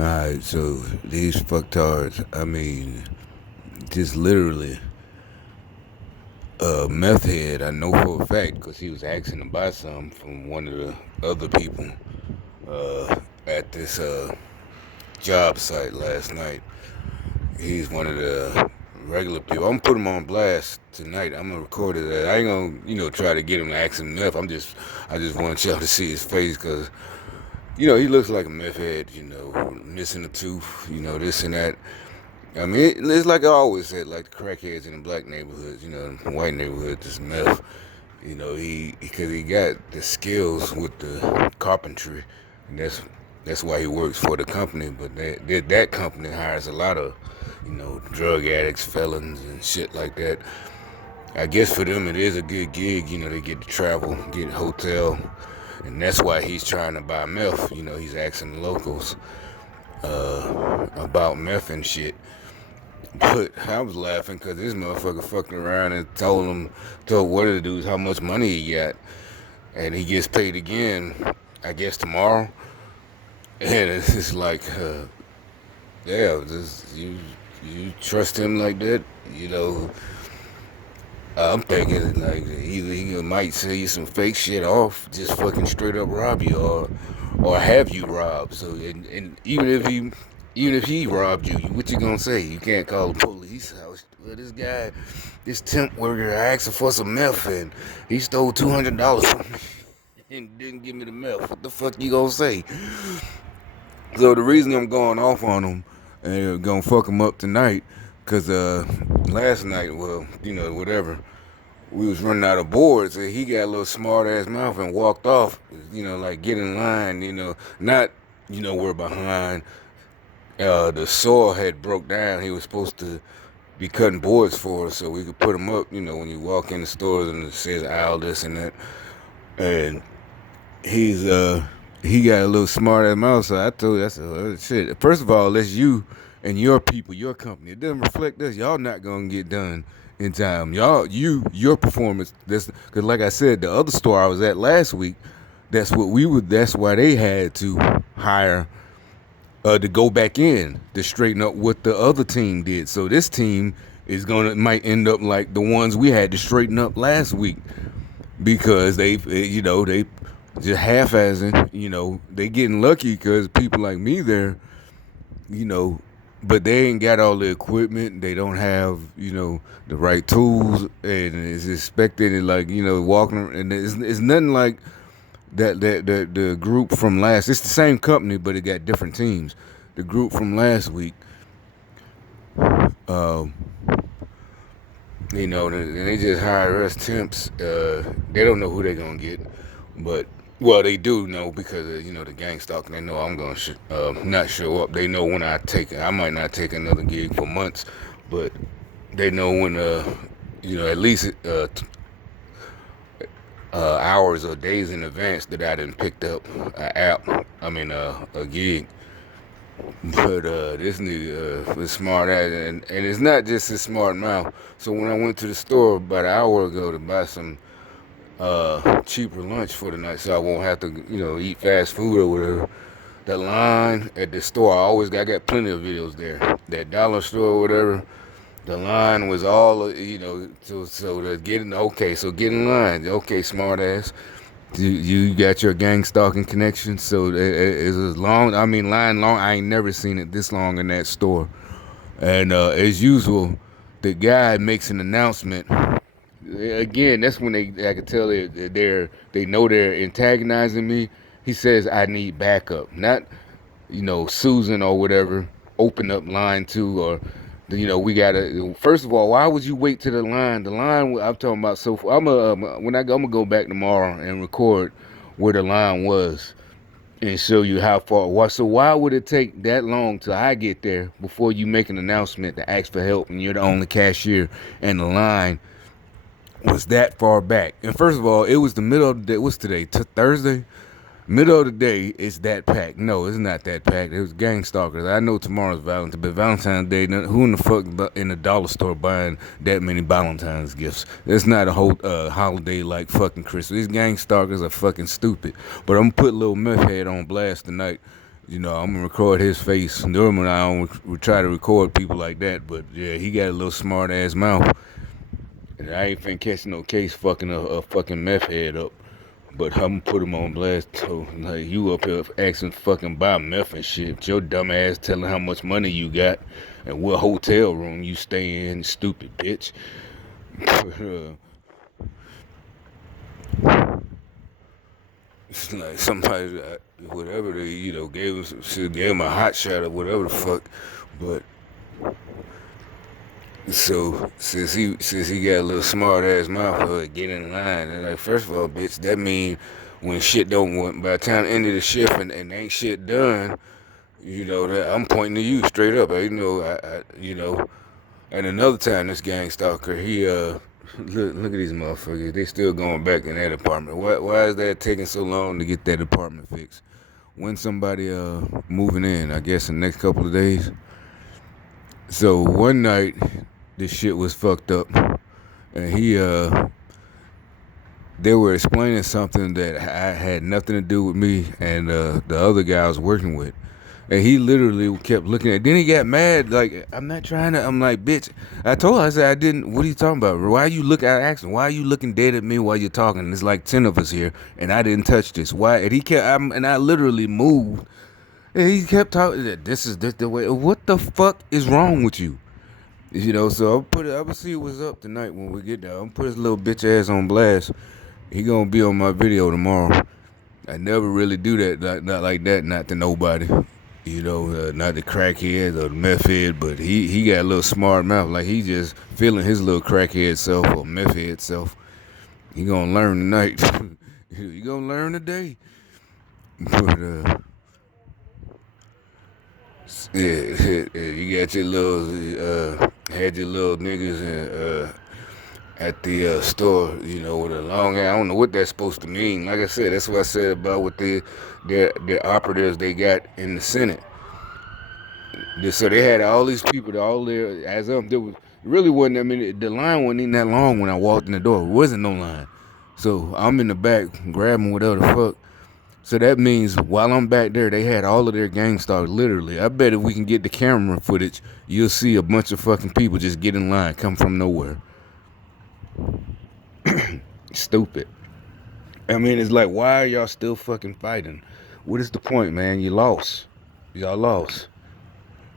Alright, so these fucktards, I mean, just literally, meth head, I know for a fact, because he was asking to buy some from one of the other people at this job site last night. He's one of the regular people. I'm gonna put him on blast tonight. I'm gonna record it. I ain't gonna, try to get him to ask him meth. I just want y'all to see his face, because, he looks like a meth head, missing a tooth, this and that. I mean, it's like I always said, like the crackheads in the black neighborhoods, the white neighborhoods, this meth. Because he got the skills with the carpentry, and that's why he works for the company. But that company hires a lot of, drug addicts, felons, and shit like that. I guess for them it is a good gig. They get to travel, get a hotel, and that's why he's trying to buy meth. He's asking the locals about meth and shit. But I was laughing because this motherfucker fucking around and told one of the dudes how much money he got, and he gets paid again, I guess tomorrow. And it's just like, yeah, you trust him like that, I'm thinking like either he might sell you some fake shit off, just fucking straight up rob you, or have you robbed. So and even if he robbed you, what you gonna say? You can't call the police. Well, this temp worker asking for some meth and he stole $200 from me and didn't give me the meth. What the fuck you gonna say? So the reason I'm going off on him and gonna fuck him up tonight, cause last night, well, whatever, we was running out of boards and he got a little smart ass mouth and walked off, like get in line, not, we're behind. The saw had broke down. He was supposed to be cutting boards for us so we could put them up, when you walk in the stores and it says aisle this and that. And he got a little smart ass mouth, so I told you, I said, well, shit. First of all, that's you and your people, your company. It doesn't reflect us. Y'all not gonna get done in time. Your performance. Because like I said, the other store I was at last week, that's why they had to hire to go back in to straighten up what the other team did. So this team might end up like the ones we had to straighten up last week, because they just half-assing, they getting lucky because people like me there, but they ain't got all the equipment. They don't have, the right tools, and it's expected, and like, walking, and it's nothing like that the group from it's the same company, but it got different teams. The group from last week, um, and they just hire us temps. They don't know who they're gonna get, but well, they do know because the gang stalking. They know I'm gonna not show up. They know when I might not take another gig for months, but they know when at least hours or days in advance that I didn't picked up a gig. But this nigga was smart ass, and it's not just his smart mouth. So when I went to the store about an hour ago to buy some cheaper lunch for the night, so I won't have to eat fast food or whatever, the line at the store, I got plenty of videos there. That dollar store or whatever, the line was all, so to get in, okay, so get in line. Okay, smart ass. You got your gang stalking connection, so it's as long. I mean, line long. I ain't never seen it this long in that store. And as usual, the guy makes an announcement. Again, that's when I could tell they know they're antagonizing me. He says I need backup, not Susan or whatever. Open up line two, or we gotta. First of all, why would you wait to the line? The line I'm talking about. So I'm gonna go back tomorrow and record where the line was and show you how far. So why would it take that long till I get there before you make an announcement to ask for help and you're the only cashier and the line was that far back? And first of all, it was the middle of the day. What's today? Thursday. Middle of the day, it's that packed. No, it's not that packed. It was gang stalkers. I know tomorrow's Valentine's, but Valentine's Day, who in the fuck in the dollar store buying that many Valentine's gifts? It's not a whole holiday like fucking Christmas. These gang stalkers are fucking stupid. But I'm gonna put little meth head on blast tonight. I'm gonna record his face. Normally, I don't would try to record people like that, but yeah, he got a little smart ass mouth. And I ain't finna catch no case fucking a fucking meth head up. But I'm gonna put him on blast. So, like, you up here asking fucking buy meth and shit. Your dumb ass telling how much money you got and what hotel room you stay in, stupid bitch. It's like somebody, whatever they, gave him some shit, gave him a hot shot or whatever the fuck. But so since he got a little smart ass mouth, get in line. And like, first of all, bitch, that mean when shit don't want by the time the end of the shift and ain't shit done, that I'm pointing to you straight up. And another time, this gang stalker, he look at these motherfuckers. They still going back in that apartment. Why is that taking so long to get that apartment fixed? When somebody moving in, I guess in the next couple of days. So one night, this shit was fucked up, and they were explaining something that I had nothing to do with me and the other guy I was working with. And he literally kept looking at. Then he got mad. Like, I'm not trying to. I'm like, bitch. I told her. I said, I didn't. What are you talking about? Why are you looking? I asked him, why are you looking dead at me while you're talking? There's like 10 of us here, and I didn't touch this. Why? And he kept. And I literally moved. And he kept talking. This the way. What the fuck is wrong with you? So I'm gonna see what's up tonight when we get there. I'm gonna put his little bitch ass on blast. He gonna be on my video tomorrow. I never really do that, not like that, not to nobody. Not the crackhead or the meth head, but he got a little smart mouth. Like, he just feeling his little crackhead self or meth head self. He gonna learn tonight. He gonna learn today. But yeah, you got your had your little niggas at the store, with a long hair. I don't know what that's supposed to mean. Like I said, that's what I said about what their operatives they got in the Senate. So they had all these people, all there as there was really wasn't. I mean, the line wasn't even that long when I walked in the door. It wasn't no line. So I'm in the back grabbing whatever the fuck. So that means while I'm back there, they had all of their gang stars. Literally, I bet if we can get the camera footage, you'll see a bunch of fucking people just get in line, come from nowhere. Stupid. I mean, it's like, why are y'all still fucking fighting? What is the point, man? You lost. Y'all lost.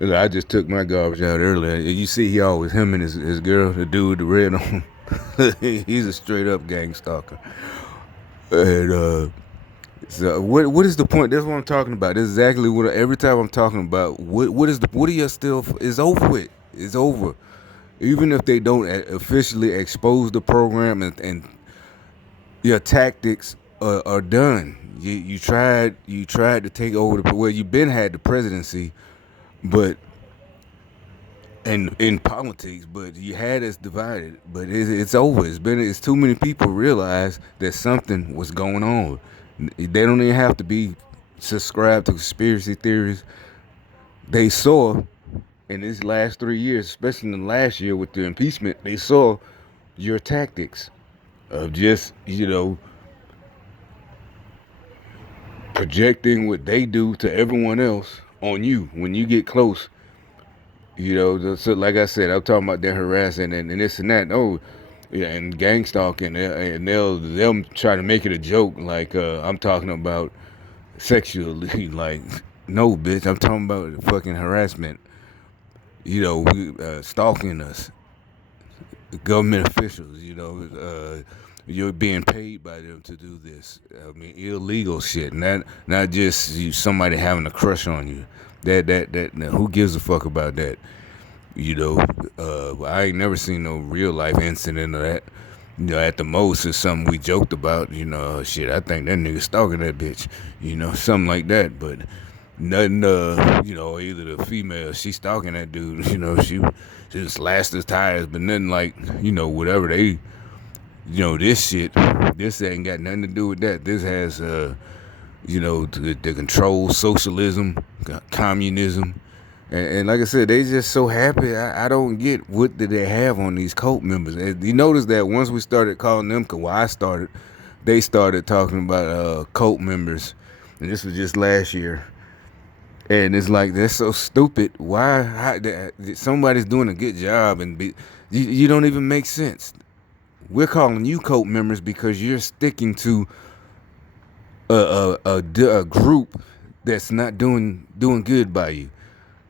I just took my garbage out earlier. You see, him and his girl, the dude, the red on. He's a straight up gang stalker. And so what is the point? That's what I'm talking about. That's exactly what every time I'm talking about. What are you still? It's over with. It's over. Even if they don't officially expose the program and your tactics are done. You tried to take over you've been had the presidency, but in politics, but you had us divided. But it's over. It's too many people realize that something was going on. They don't even have to be subscribed to conspiracy theories. They saw in these last 3 years, especially in the last year with the impeachment, they saw your tactics of just, projecting what they do to everyone else on you when you get close. So like I said, I'm talking about their harassing and this and that. Oh, yeah, and gang stalking, and they'll try to make it a joke, like I'm talking about sexually. Like, no, bitch, I'm talking about fucking harassment. Stalking us, government officials. You're being paid by them to do this. I mean, illegal shit, not just somebody having a crush on you. That who gives a fuck about that? I ain't never seen no real life incident of that. At the most, it's something we joked about. Shit, I think that nigga stalking that bitch. Something like that. But nothing. Either the female, she stalking that dude. She just slashed his tires, but nothing like whatever they. This shit. This ain't got nothing to do with that. This has to control socialism, communism. And like I said, they just so happy. I don't get what did they have on these cult members. And you notice that once we started calling them, they started talking about cult members. And this was just last year. And it's like that's so stupid. Why? Somebody's doing a good job, and you don't even make sense. We're calling you cult members because you're sticking to a group that's not doing good by you,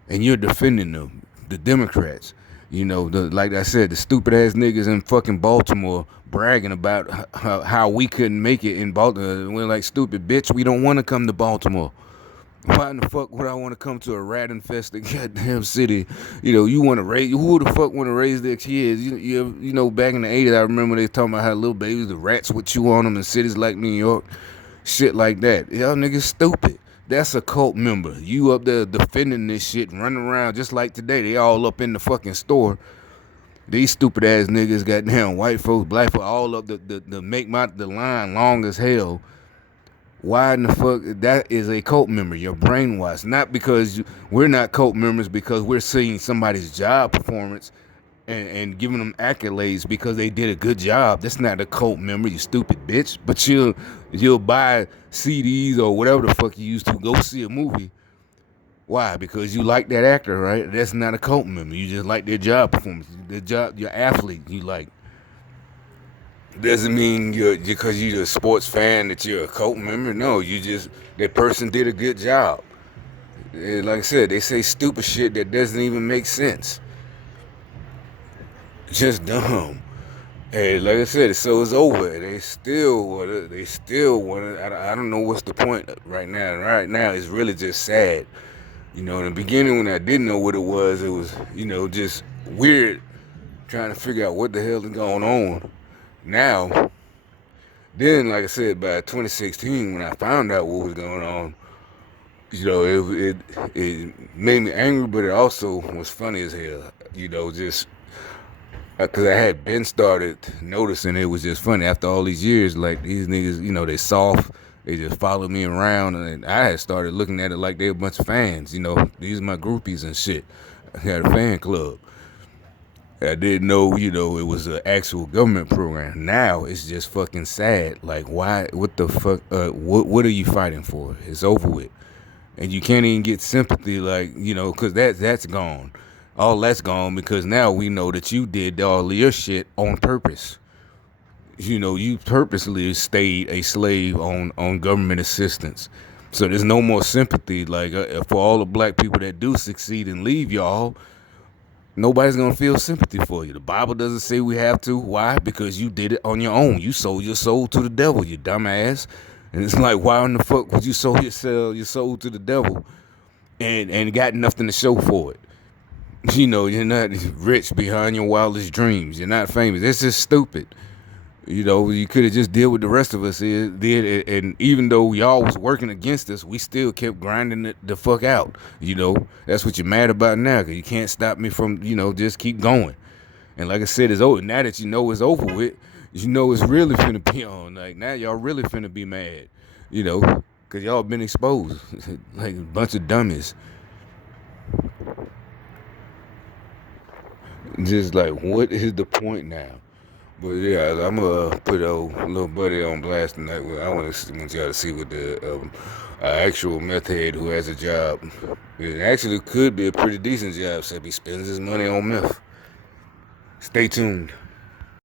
and you're defending them, the Democrats. You know, like I said, the stupid ass niggas in fucking Baltimore bragging about how we couldn't make it in Baltimore. We're like, stupid bitch, we don't want to come to Baltimore. Why in the fuck would I want to come to a rat infested goddamn city? You know, you want to raise, who the fuck want to raise their kids? You know, back in the 80s, I remember they talking about how little babies, the rats would chew on them in cities like New York. Shit like that. Y'all niggas stupid. That's a cult member. You up there defending this shit, running around just like today. They all up in the fucking store. These stupid ass niggas, goddamn white folks, black folks, all up the make the line long as hell. Why in the fuck? That is a cult member. You're brainwashed. Not because we're not cult members, because we're seeing somebody's job performance and giving them accolades because they did a good job. That's not a cult member, you stupid bitch. But you'll buy CDs or whatever the fuck you used to go see a movie. Why? Because you like that actor, right? That's not a cult member. You just like their job performance. Your athlete you like. Doesn't mean because you're a sports fan that you're a cult member. No, that person did a good job. And like I said, they say stupid shit that doesn't even make sense. Just dumb. And like I said, so it's over. They still want it. I don't know what's the point right now. Right now, it's really just sad. You know, in the beginning when I didn't know what it was, just weird trying to figure out what the hell is going on. Now, then, like I said, by 2016, when I found out what was going on, it made me angry, but it also was funny as hell. Just because I had been started noticing it was just funny after all these years. Like these niggas, they soft. They just followed me around, and I had started looking at it like they a bunch of fans. These are my groupies and shit. I had a fan club. I didn't know, it was an actual government program. Now it's just fucking sad. Like, why? What the fuck? What are you fighting for? It's over with, and you can't even get sympathy, like, because that's gone. All that's gone because now we know that you did all your shit on purpose. You purposely stayed a slave on government assistance. So there's no more sympathy. Like for all the black people that do succeed and leave y'all. Nobody's going to feel sympathy for you. The Bible doesn't say we have to. Why? Because you did it on your own. You sold your soul to the devil, you dumbass. And it's like, why in the fuck would you sell your soul to the devil and got nothing to show for it? You're not rich behind your wildest dreams. You're not famous. It's just stupid. You could have just did what the rest of us did. And even though y'all was working against us, we still kept grinding it the fuck out. That's what you're mad about now, because you can't stop me from, just keep going. And like I said, it's over. Now that it's over with, it's really finna be on. Like, now y'all really finna be mad, because y'all been exposed like a bunch of dummies. Just like, what is the point now? But yeah, I'm gonna put a little buddy on blast tonight. I want y'all to see what the actual meth head who has a job. It actually could be a pretty decent job, except he spends his money on meth. Stay tuned.